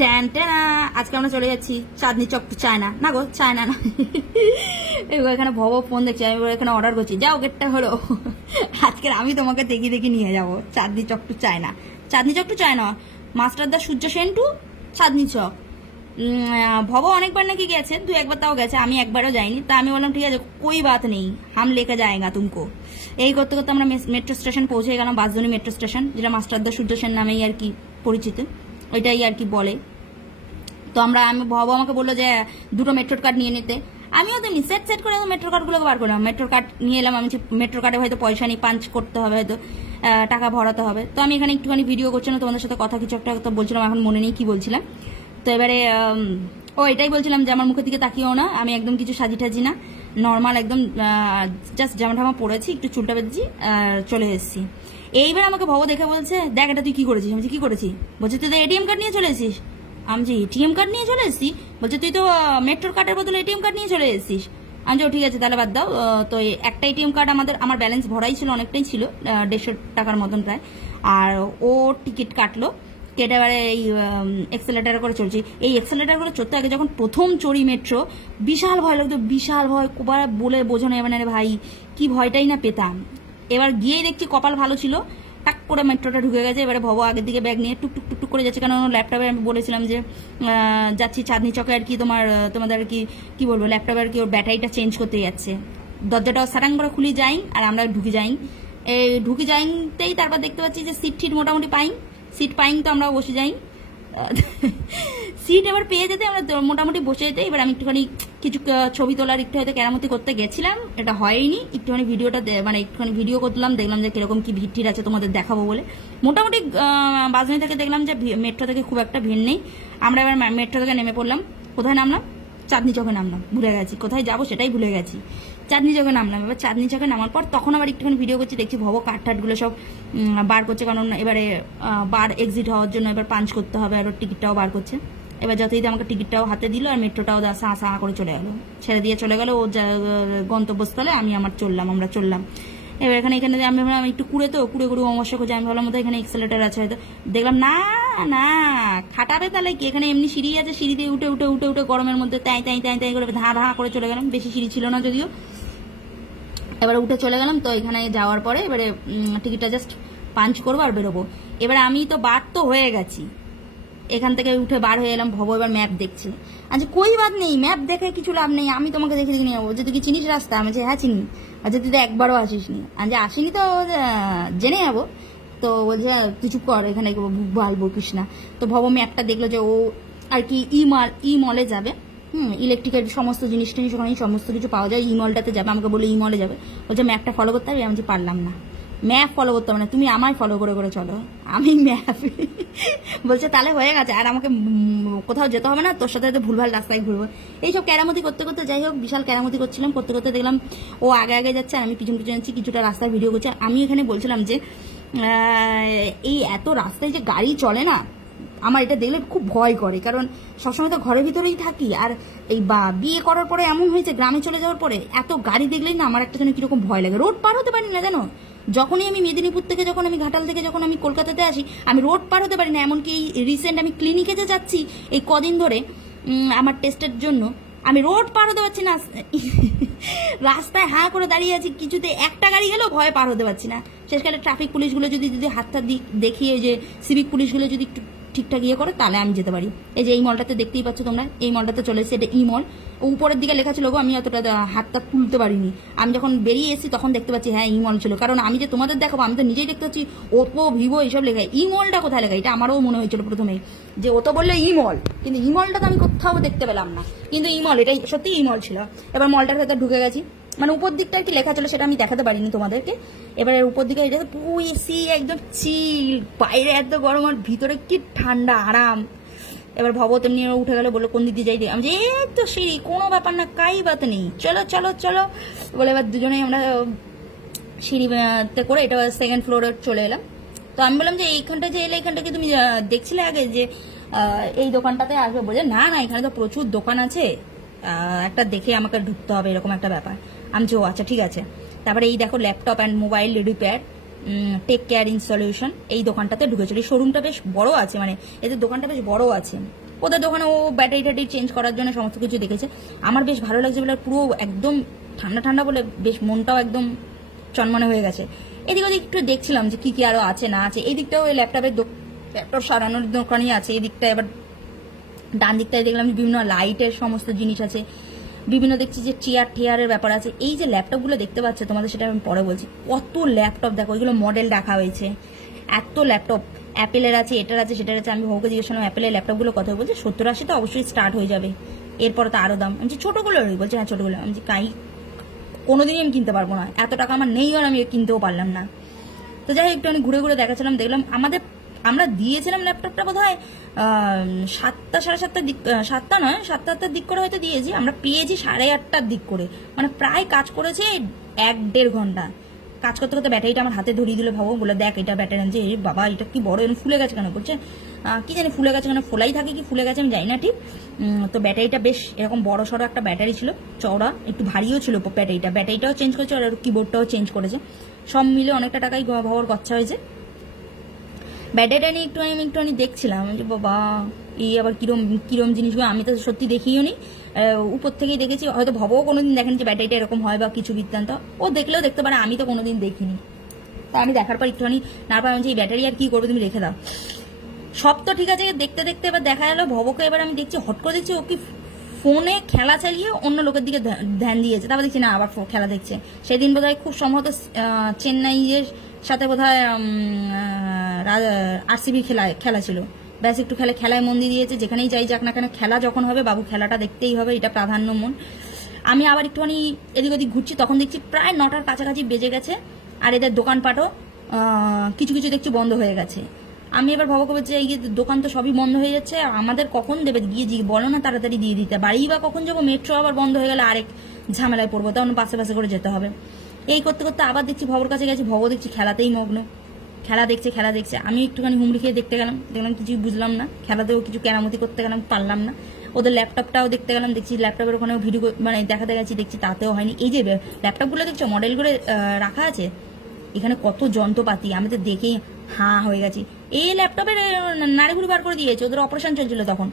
Tan ট্যানা আজকে আমরা চলে যাচ্ছি চাঁদনি চক টু চায়না। না গো, চায়না না, এবার এখানে ভব ফোন দেখছি, আমি এখানে অর্ডার করছি। যাও, গেটটা হলো। আজকে আমি তোমাকে দেখি নিয়ে যাবো Chandni Chowk two China. Chandni Chowk two China, মাস্টারদা সূর্য সেন টু চাঁদনি চক। ভব অনেকবার নাকি গেছে, 2-1 বার তাও গেছে, আমি একবারও যাইনি। তা আমি বললাম ঠিক আছে, কোই বাত নেই, হাম লেকে যায়গা তুমকো। এই করতে করতে আমরা মেট্রো স্টেশন পৌঁছে গেলাম, বাসজনী মেট্রো স্টেশন, যেটা মাস্টারদা সূর্য সেন নামেই আর কি পরিচিত, ওইটাই আর কি বলে। তো ভব আমাকে বললো যে 2টো মেট্রো কার্ড নিয়ে নিতে। আমিও তো নি সেট করে মেট্রো কার্ডগুলোকে বার করলাম। মেট্রো কার্ড নিয়ে এলাম। আমি মেট্রো কার্ডে হয়তো পয়সা নেই, পাঞ্চ করতে হবে, হয়তো টাকা ভরাতে হবে। তো আমি এখানে একটুখানি ভিডিও করছিলাম, তোমাদের সাথে কথা কিছু একটা তো বলছিলাম, এখন মনে নেই কি বলছিলাম। তো এবারে এটাই বলছিলাম যে আমার মুখের দিকে তাকিয়েও না, আমি একদম কিছু সাজি টাজি না, নর্মাল একদম জাস্ট জামা ঠামা পরেছি, একটু চুলটা বেঁধেছি, চলে এসেছি। এইবার আমাকে ভব দেখে বলছে, দেখ এটা তুই কি করেছিস। আমি কি করেছি? বলছে তুই তো এটিএম কার্ড নিয়ে চলে এসেছিস। আমি যে এটিএম কার্ড নিয়ে চলে এসেছি? বলছে তুই তো মেট্রোর কার্ডের বদলে এটিএম কার্ড নিয়ে চলে এসেছিস। আমি যে ঠিক আছে তাহলে বাদ দাও। তো একটা এটিএম কার্ড আমার ব্যালেন্স ভরাই ছিল, অনেকটাই ছিল, 150 টাকার মতন প্রায়। আর ও টিকিট কাটলো, কেটে এবারে এই এক্সেলেটার করে চলছি। এই এক্সেলেটার করে চড়তে আগে যখন প্রথম চড়ি মেট্রো, বিশাল ভয় লাগতো, বিশাল ভয়, বলে বোঝানো যাবে না রে ভাই, কি ভয়টাই না পেতাম। এবার গিয়েই দেখছি কপাল ভালো ছিল, টাক করে মেট্রোটা ঢুকে গেছে। এবারে ভব আগের দিকে ব্যাগ নিয়ে টুক টুক টুক টুক করে যাচ্ছে, কারণ ল্যাপটপে আমি বলেছিলাম যে যাচ্ছি চাঁদনি চকে আর কি, তোমাদের আর কি বলবো, ল্যাপটপে আর কি ওর ব্যাটারিটা চেঞ্জ করতে যাচ্ছে। দরজাটা সারাং করে খুলি যাই, আর আমরা ঢুকে যাই। এই ঢুকে যাইতেই তারপর দেখতে পাচ্ছি যে সিট ঠিট মোটামুটি সিট পাইং, তো আমরা বসে যাই। সিট এবার পেয়ে যেতে আমরা মোটামুটি বসে যেতে। এবার আমি একটুখানি কিছু ছবি তোলার একটু হয়তো কেরামতি করতে গেছিলাম, এটা হয়নি। একটুখানি একটুখানি ভিডিও করলাম, দেখলাম যে কিরকম কি ভিড় টির আছে তোমাদের দেখাবো বলে। মোটামুটি বাসনি থেকে দেখলাম যে মেট্রো থেকে খুব একটা ভিড় নেই। আমরা এবার মেট্রো থেকে নেমে পড়লাম। কোথায় নামলাম? চাঁদনি চকে নামলাম, ভুলে গেছি কোথায় যাবো, সেটাই ভুলে গেছি। চাঁদনি চকে নামলাম। এবার চাঁদনি চকে নামার পর তখন আবার একটুখানি ভিডিও করছি, দেখছি ভব কার্ড সব বার করছে, কারণ এবারে বার এক্সিট হওয়ার জন্য এবার পাঞ্চ করতে হবে, এবার টিকিটটাও বার করছে। এবার যতই আমাকে টিকিটটাও হাতে দিল, আর মেট্রোটাও সা করে চলে গেল, ছেড়ে দিয়ে চলে গেল ও গন্তব্যস্থলে। আমরা চললাম। এবার এখানে আমি একটু কুড়ে অবশ্য করছি। আমি ভাবলাম মতো এখানে এক্সেলেটার আছে হয়তো, দেখলাম না না, খাটাবে তাহলে কি, এখানে এমনি সিঁড়ি আছে, সিঁড়ি দিয়ে উঠে গরমের মধ্যে তাই করে ধা করে চলে গেলাম। বেশি সিঁড়ি ছিল না যদিও। এবারে উঠে চলে গেলাম। তো এখানে যাওয়ার পরে এবারে টিকিটটা জাস্ট পাঞ্চ করবো আর বেরোবো। এবার আমি তো বার তো হয়ে গেছি, এখান থেকে উঠে বার হয়ে এলাম। ভব এবার ম্যাপ দেখছি। আচ্ছা কই বাদ নেই, ম্যাপ দেখে কিছু লাভ নেই, আমি তোমাকে দেখে নিয়ে যাবো। যে তুই কি চিনিস রাস্তা? আমি হ্যাঁ চিনি। আচ্ছা তুই তো একবারও আসিসনি। আমি আসিনি তো জেনে যাবো। তো বলছে তুই চুপ কর, এখানে ভাই বকিস না। তো ভব ম্যাপটা দেখলো যে ও আর কি ই মলে যাবে, ইলেকট্রিকের সমস্ত জিনিস ওখানে সমস্ত কিছু পাওয়া যায়, ই মলটাতে যাবে। আমাকে বলে ই মলে যাবে। বলছে ম্যাপটা ফলো করতে হবে। আমি যে পারলাম না, ম্যাপ ফলো করতে হবে না, তুমি আমায় ফলো করে চলো, আমি ম্যাপ। বলছে তাহলে হয়ে গেছে, আর আমাকে কোথাও যেতে হবে না, তোর সাথে ভুলভাল রাস্তায় ঘুরবো। এইসব কেরামতি করতে যাই হোক, বিশাল কেরামতি করছিলাম। করতে দেখলাম ও আগে যাচ্ছে, আর আমি পিছন যাচ্ছি, কিছুটা রাস্তায় ভিডিও করছি। আমি এখানে বলছিলাম যে এই এত রাস্তায় যে গাড়ি চলে না, আমার এটা দেখলে খুব ভয় করে, কারণ সবসময় তো ঘরের ভিতরেই থাকি। আর এই বিয়ে করার পরে এমন হয়েছে, গ্রামে চলে যাওয়ার পরে এত গাড়ি দেখলেই না আমার একটা জন্য কিরকম ভয় লাগে। রোড পার হতে পারি না জানো। যখনই আমি মেদিনীপুর থেকে, যখন আমি ঘাটাল থেকে যখন আমি কলকাতাতে আসি, আমি রোড পার হতে পারি না। এমনকি এই রিসেন্ট আমি ক্লিনিকে যে যাচ্ছি এই কদিন ধরে আমার টেস্টের জন্য, আমি রোড পার হতে পারছি না। রাস্তায় হাঁ করে দাঁড়িয়ে আছি, কিছুতে একটা গাড়ি গেলেও ভয়ে পার হতে পারছি না। শেষকালে ট্রাফিক পুলিশগুলো যদি হাতটা দেখিয়ে, যে সিভিক পুলিশগুলো যদি একটু ঠিকঠাক ইয়ে করে, তাহলে আমি যেতে পারি। এই যে এই মলটাতে দেখতেই পাচ্ছ তোমরা, এই মলটাতে চলে এসেছি, এটা ই মল। উপরের দিকে লেখা ছিল গো, আমি অতটা হাতটা তুলতে পারিনি। আমি যখন বেরিয়ে এসেছি তখন দেখতে পাচ্ছি হ্যাঁ ই মল ছিল, কারণ আমি যে তোমাদের দেখাবো, আমি তো নিজেই দেখতে পাচ্ছি ওপো ভিভো এইসব লেখা। ই মলটা কোথায় লেখা, এটা আমারও মনে হয়েছিল প্রথমেই যে ও তো বললো ই মল, কিন্তু ই মলটা তো আমি কোথাও দেখতে পেলাম না। কিন্তু ই মল, এটাই সত্যি ই মল ছিল। এবার মলটার ভেতর ঢুকে গেছি, মানে উপর দিকটা কি লেখা ছিল সেটা আমি দেখাতে পারিনি তোমাদেরকে। এবারে উপর দিকে এটা এসি একদম চিল, বাইরে এত গরম আর ভিতরে কি ঠান্ডা আরাম। এবার ভব তেমনি উঠে গেল, বললো কোন দিক দিয়ে যাই, আমি যে এই তো সিঁড়ি, কোনো ব্যাপার না, কাই বাত নেই, চলো বলে এবার দুজনেই আমরা সিঁড়িতে করে এটা সেকেন্ড ফ্লোরে চলে এলাম। তো আমি বললাম যে এইখানটা যে এলে, এইখানটা কি তুমি দেখছিলে আগে যে এই দোকানটাতে আসবে? বলে না এখানে তো প্রচুর দোকান আছে, একটা দেখে আমাকে ঢুকতে হবে, এরকম একটা ব্যাপার। আমি যে ও আচ্ছা ঠিক আছে। তারপরে এই দেখো laptop and mobile repair, tech care in solution, এই দোকানটাতে ঢুকেছিল। এই শোরুমটা বেশ বড় আছে, মানে এদের দোকানটা বেশ বড় আছে। ওদের দোকানে ও ব্যাটারি ট্যাটারি চেঞ্জ করার জন্য সমস্ত কিছু দেখেছে। আমার বেশ ভালো লাগছে বলে পুরো একদম ঠান্ডা ঠান্ডা বলে বেশ মনটাও একদম চনমনে হয়ে গেছে। এদিক ওদিক একটু দেখছিলাম যে কি কি আরো আছে না আছে। এই দিকটাও ওই ল্যাপটপ সারানোর দোকানই আছে। এই দিকটা এবার ডান দিকটায় দেখলাম বিভিন্ন লাইটের সমস্ত জিনিস আছে, বিভিন্ন দেখছি যে চেয়ার টেয়ারের ব্যাপার আছে। এই যে ল্যাপটপগুলো দেখতে পাচ্ছ তোমাদের সেটা আমি পরে বলছি। কত ল্যাপটপ দেখো, এগুলো মডেল দেখা হয়েছে, এত ল্যাপটপ অ্যাপেলের আছে, এটার আছে, সেটার আছে। আমি ভাবকে জিজ্ঞেস করলাম অ্যাপেলের ল্যাপটপগুলো কত বলছে 70-80 তো অবশ্যই স্টার্ট হয়ে যাবে, এরপরে তো আরো দাম। আমি ছোটগুলো বলছি হ্যাঁ ছোটগুলো। আমি কোনোদিনই আমি কিনতে পারবো না, এত টাকা আমার নেই আর আমি কিনতেও পারলাম না। তো যাই হোক একটু আমি ঘুরে ঘুরে দেখাচ্ছিলাম, দেখলাম আমরা দিয়েছিলাম ল্যাপটপটা বোধ হয় 7টা সাড়ে 7টার দিক, 7টা নয় 7-8টার দিক করে হয়তো দিয়েছি, আমরা পেয়েছি 8:30টার দিক করে। মানে প্রায় কাজ করেছে 1-1.5 ঘন্টা। কাজ করতে করতে ব্যাটারিটা আমার হাতে ধরিয়ে দিল। ভাবো বলে দেখ এটা ব্যাটারি আনছে, এই বাবা এটা কি বড়, এরকম ফুলে গেছে কেন? বলছে কি জানি ফুলে গেছে কেন, ফোলাই থাকে কি ফুলে গেছে আমি জানি না ঠিক। তো ব্যাটারিটা বেশ এরকম বড় সড়ো একটা ব্যাটারি ছিল, চওড়া, একটু ভারীও ছিল ব্যাটারিটাও চেঞ্জ করেছে আর কিবোর্ডটাও চেঞ্জ করেছে। সব মিলে অনেকটা টাকাই ভাবার খরচা হয়েছে। ব্যাটারিটা নিয়ে একটুখানি দেখছিলাম যে বাবা এই আবার কিরম জিনিসগুলো, আমি তো সত্যি দেখিও নি, উপর থেকেই দেখেছি। হয়তো ভবও কোনোদিন দেখেনি যে ব্যাটারিটা এরকম হয় বা কিছু বৃত্তান্ত, ও দেখলেও দেখতে পারে, আমি তো কোনোদিন দেখিনি। তো আমি দেখার পর একটুখানি না পারলাম যে এই ব্যাটারি আর কি করবে, তুমি রেখে দাও। সব তো ঠিক আছে, দেখতে দেখতে এবার দেখা গেল ভবকে এবার আমি দেখছি হট করে দেখছি ও কি ফোনে খেলা চালিয়ে অন্য লোকের দিকে ধ্যান দিয়েছে। তারপর দেখছি না আবার খেলা দেখছে। সেদিন বোধহয় খুব সম্ভবত চেন্নাইয়ের সাথে বোধহয় আরসিবি খেলা ছিল, ব্যাস একটু খেলায় মন দিয়ে দিয়েছে। যেখানেই যাই যাক না কেন খেলা যখন হবে বাবু খেলাটা দেখতেই হবে, এটা প্রাধান্য মন। আমি আবার একটুখানি এদিক ওদিক ঘুরছি, তখন দেখছি প্রায় 9টার কাছাকাছি বেজে গেছে আর এদের দোকানপাটও কিছু কিছু দেখছি বন্ধ হয়ে গেছে। আমি এবার ভাবকে বলছি এই দোকান তো সবই বন্ধ হয়ে যাচ্ছে, আমাদের কখন দেবে, গিয়ে বলো না তাড়াতাড়ি দিয়ে দিতে, বাড়ি বা কখন যাবো, মেট্রো আবার বন্ধ হয়ে গেলে আরেক ঝামেলায় পড়বো, তখন পাশে করে যেতে হবে। এই করতে করতে আবার দেখছি ভবর কাছে গেছি, ভব দেখছি খেলাতেই মগ্ন, খেলা দেখছে। আমি একটুখানি হুমড়ি খেয়ে দেখলাম কিছুই বুঝলাম না, খেলাতেও কিছু কেরামতি করতে গেলাম, পারলাম না। ওদের ল্যাপটপটাও দেখতে গেলাম, দেখছি ল্যাপটপের ওখানে ভিডিও মানে দেখাতে গেছি, দেখছি তাতেও হয়নি। এই যে ল্যাপটপগুলো দেখছো মডেল করে রাখা আছে, এখানে কত যন্ত্রপাতি, আমি তো দেখেই হাঁ হয়ে গেছি। এই ল্যাপটপের নাড়িভুড়ি বার করে দিয়েছে, ওদের অপারেশন চলছিল তখন।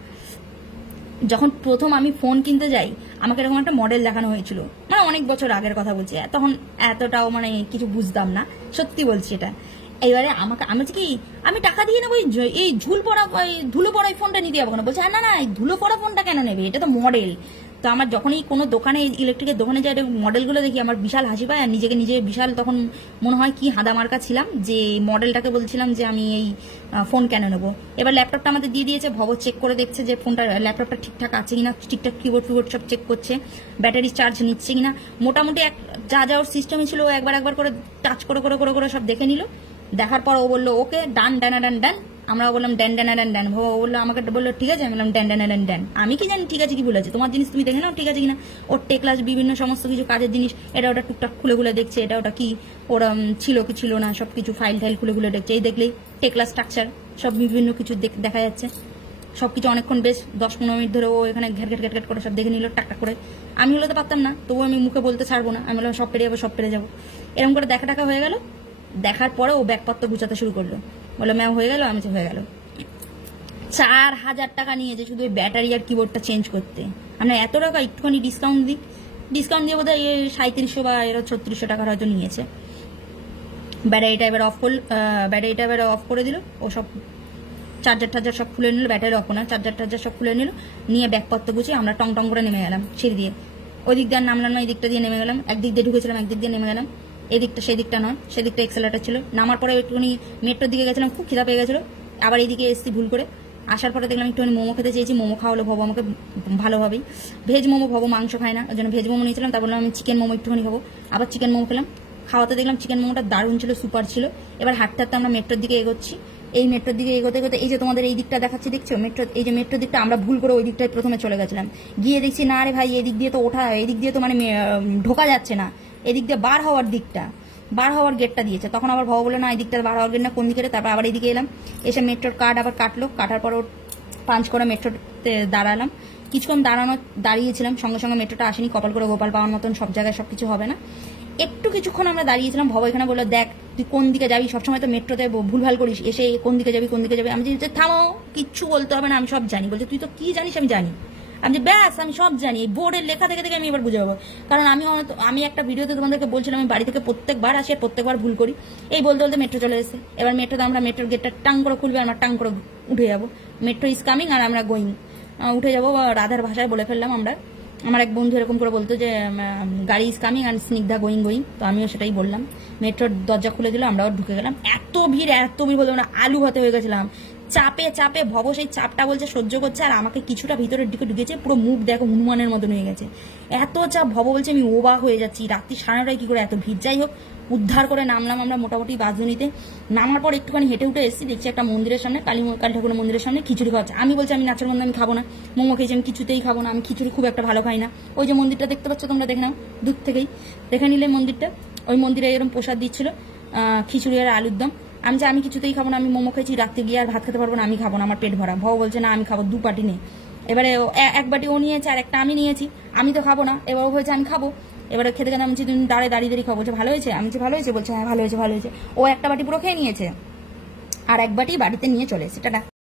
যখন প্রথম আমি ফোন কিনতে যাই আমাকে এরকম একটা মডেল দেখানো হয়েছিল, মানে অনেক বছর আগের কথা বলছি, তখন এতটাও মানে কিছু বুঝতাম না, সত্যি বলছি এটা। এইবারে আমি কি আমি টাকা দিয়ে নেবো এই ধুলো পড়া ফোনটা নিতে যাবো কেন? বলছে না না এই ধুলো পড়া ফোনটা কেন নেবে, এটা তো মডেল। তো আমার যখনই কোনো দোকানে ইলেকট্রিকের দোকানে যাই মডেলগুলো দেখি আমার বিশাল হাসি পায়, আর নিজে বিশাল তখন মনে হয় কি হাদামার্কা ছিলাম যে মডেলটাকে বলছিলাম যে আমি এই ফোন কেন নেবো। এবার ল্যাপটপটা আমাদের দিয়ে দিয়েছে, ভব চেক করে দেখছে যে ফোনটা ল্যাপটপটা ঠিকঠাক আছে কিনা, ঠিকঠাক কিবোর্ড সব চেক করছে, ব্যাটারি চার্জ নিচ্ছে কিনা, মোটামুটি যা ওর সিস্টেমে ছিল একবার করে টাচ করে সব দেখে নিল। দেখার পর ও বললো ওকে ডান। আমরা বললাম ড্যান। ও বললো আমাকে বললো ঠিক আছে, আমি বললাম ড্যান। আমি কি জানি ঠিক আছে কি বলেছে, তোমার জিনিস তুমি দেখে নাও ঠিক আছে কিনা। ওর টেকলাস বিভিন্ন সমস্ত কিছু কাজের জিনিস এটা ওটা টুকটাক খুলে দেখছে, এটা ওটা কি ওরা ছিল কি ছিল না সবকিছু ফাইল খুলে দেখছে। এই দেখলেই টেকলাস স্ট্রাকচার সব বিভিন্ন কিছু দেখা যাচ্ছে, সবকিছু অনেকক্ষণ বেশ 10-15 মিনিট ধরে ও এখানে ঘ্যাট করে সব দেখে নিল টাক করে। আমি হলে তো পারতাম না, তবুও আমি মুখে বলতে ছাড়বো না, আমি বললাম সব পেরে যাবো। এরকম করে দেখা হয়ে গেল। দেখার পরে ও ব্যাগপত্র গুছাতে শুরু করলো, বললো ম্যাম হয়ে গেল, আমি হয়ে গেল। 4000 টাকা নিয়েছে শুধু ওই ব্যাটারি আর কিবোর্ডটা চেঞ্জ করতে। আমরা এত টাকা একটুখানি ডিসকাউন্ট দিয়ে বোধ হয় 3700 বা 3600 টাকার হয়তো নিয়েছে। ব্যাটারিটা এবার অফ করে দিল, ও সব চার্জার সব খুলে নিল, ব্যাটারি অফ না চার্জার সব খুলে নিল, নিয়ে ব্যাগপত্র গুছিয়ে আমরা টং করে নেমে গেলাম সিঁড়ি দিয়ে। ওই দিক দিয়ে নামলাম না, এই দিকটা দিয়ে নেমে গেলাম, একদিক দিয়ে ঢুকেছিলাম একদিক দিয়ে নেমে গেলাম। এই দিকটা সেই দিকটা নয়, সেদিকটা এক্সেলেটার ছিল। নামার পরে একটুখানি মেট্রোর দিকে গেছিলাম, খুব খিদা পেয়ে গেছিলো, আবার এইদিকে এসেছি ভুল করে। আসার পরে দেখলাম একটুখানি মোমো খেতে চেয়েছি, মোমো খাওয়ালো ভব আমাকে ভালোভাবেই, ভেজ মোমো, ভব মাংস খায় না, ওই জন্য ভেজ মোমো নিয়েছিলাম। তারপর আমি চিকেন মোমো একটুখানি খাবো, আবার চিকেন মোমো খেলাম। খাওয়াতে দেখলাম চিকেন মোমোটা দারুণ ছিল, সুপার ছিল। এবার হাঁটতে আমরা মেট্রোর দিকে এগোচ্ছি। এই মেট্রোর দিকে এগোতে এই যে তোমাদের এই দিকটা দেখাচ্ছি দেখছো এই যে মেট্রোর দিকটা, আমরা ভুল করে ওই দিকটায় প্রথমে চলে গেছিলাম, গিয়ে দেখছি না রে ভাই এদিক দিয়ে তো এদিক দিয়ে তো মানে ঢোকা যাচ্ছে না, এদিক দিয়ে বার হওয়ার গেটটা দিয়েছে। তখন আবার ভাবো বলে না এই দিকটা বার হওয়ার গেট না, কোন দিকে। তারপর আবার এদিকে এলাম, এসে মেট্রোর কার্ড আবার কাটার পর পাঞ্চ করে মেট্রোতে দাঁড়ালাম। কিছুক্ষণ দাঁড়িয়েছিলাম, সঙ্গে সঙ্গে মেট্রোটা আসেনি, কপাল করে গোপাল পাওয়ার মতন সব জায়গায় সবকিছু হবে না। কিছুক্ষণ আমরা দাঁড়িয়েছিলাম, ভব এখানে বললো দেখ তুই কোন দিকে যাবি, সবসময় তো মেট্রোতে ভুলভাল করিস, এসে কোন দিকে যাবি কোন দিকে যাবি। আমি যে থামো, কিচ্ছু বলতে হবে না, আমি সব জানি। বলছে তুই তো কি জানিস? আমি জানি। আমি যে ব্যাস আমি সব জানি, এই বোর্ডের লেখা থেকে থেকে আমি এবার বুঝে পাবো। কারণ আমি একটা ভিডিওতে তোমাদেরকে বলছিলাম আমি বাড়ি থেকে প্রত্যেকবার আসি আর প্রত্যেকবার ভুল করি। এই বলতে বলতে মেট্রো চলে এসেছে। এবার মেট্রোতে আমরা মেট্রোর গেটটা টাং করে খুলবে, আমরা টাং করে উঠে যাবো। মেট্রো ইজ কামিং আর আমরা গোয়িং, উঠে যাবো। রাধার ভাষায় বলে ফেললাম আমরা। আমার এক বন্ধু এরকম করে বলতো যে গাড়ি ইজ কামিং আর স্নিগ্ধা গোয়িং গোয়িং, তো আমিও সেটাই বললাম। মেট্রোর দরজা খুলে দিল, আমরাও ঢুকে গেলাম। এত ভিড় বলতে না, আলু ভাতে হয়ে গেছিলাম। চাপে চাপে ভব সেই চাপটা বলছে সহ্য করছে, আর আমাকে কিছুটা ভিতরের দিকে ঢুকেছে, পুরো মুখ দেখো হনুমানের মতন হয়ে গেছে। এত চাপ ভব বলছে আমি অবাক হয়ে যাচ্ছি, রাত্রি 9:30 কি করে এত ভিড়। যাই হোক, উদ্ধার করে নামলাম আমরা মোটামুটি বাসজনিতে। নামার পর একটুখানি হেঁটে উঠে এসেছি, দেখছি একটা মন্দিরের সামনে, কালী ঠাকুরের মন্দিরের সামনে খিচুড়ি খাওয়াচ্ছে। আমি বলছি আমি নাচের মধ্যে আমি খাবো না, মোমো খেয়েছি, আমি কিছুতেই খাবো না, আমি খিচুড়ি খুব একটা ভালো খাই না। ওই যে মন্দিরটা দেখতে পাচ্ছ তোমরা, দেখে নাও দূর থেকেই, দেখে নিলে মন্দিরটা। ওই মন্দিরে এরকম প্রসাদ দিচ্ছিল, খিচুড়ি আর আলুর দম। আমি কিছুতেই খাবো না, আমি মোমো খেয়েছি, রাত্রে গিয়ে আর ভাত খেতে পারবো না, আমি খাবো না, আমার পেট ভরা। ভাও বলছে না আমি খাবো, 2 বাটি নেই। এবারে এক বাটি ও নিয়েছে আর একটা আমি নিয়েছি, আমি তো খাবো না। এবার ও বলছে আমি খাবো। এবারে খেতে খেতে আমি তুমি দাঁড়িয়ে খাবো। বলছে ভালো হয়েছে? আমি ভালো হয়েছে। বলছে হ্যাঁ ভালো হয়েছে। ও একটা বাটি পুরো খেয়ে নিয়েছে, আর এক বাটি বাড়িতে নিয়ে চলে এসেছে। টাটা।